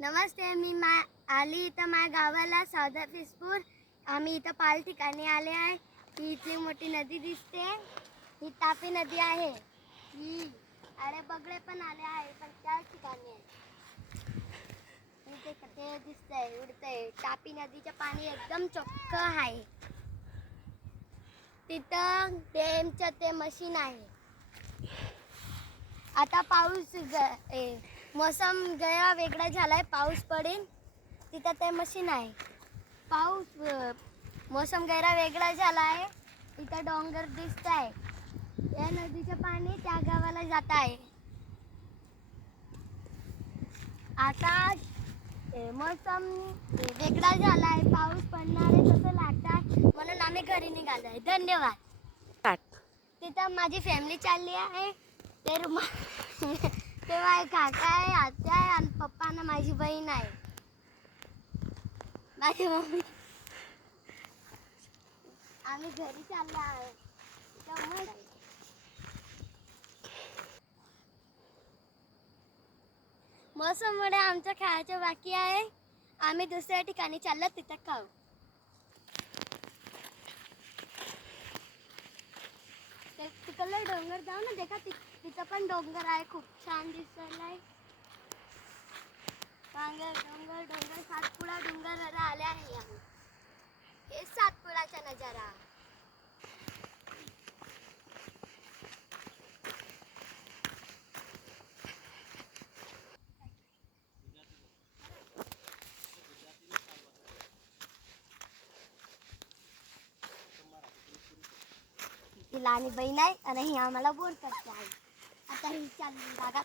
नमस्ते, मी आली इथं माझ्या गावाला सावदा फिसपूर. आम्ही इथं पाल ठिकाणी आले आहे. ही इथली मोठी नदी दिसते. ही तापी नदी आहे. ही अरे बगळे पण आले आहे, पण त्याच ठिकाणी आहे. ते दिसतंय उडतंय. तापी नदीचं पाणी एकदम चोख्ख आहे. तिथं डेमचं ते मशीन आहे. आता पाऊस मोसम गया वेगळा झालाय, पाऊस पडेल तिथं ते मशीन आहे. मोसम गैरा वेगळा झाला आहे. इथं डोंगर दिसत आहे. या नदीचं पाणी त्या गावाला जात आहे. आता मोसम वेगळा झाला आहे, पाऊस पडणार आहे तसं लागत आहे, म्हणून आम्ही घरी निघालो आहे. धन्यवाद. तिथं माझी फॅमिली चालली आहे. ते माझे काका आहे, आत्या आहे आणि पप्पा आणि माझी बहीण आहे. माझी मम्मी. आम्ही घरी चाललो आहे. मोसममुळे आमचं खायचं बाकी आहे. आम्ही दुसऱ्या ठिकाणी चाललो, तिथं खाऊ. तिकडलं डोंगर जाऊ ना, देखा तिथं पण डोंगर आहे, खूप छान दिसतंय. डोंगर सातपुडा डोंगर आले आहे आम्ही. हे सातपुडाचा नजारा. ही लहानी बहीण आहे आणि ही आम्हाला बोर करते आहे. आता ही चालली जागा.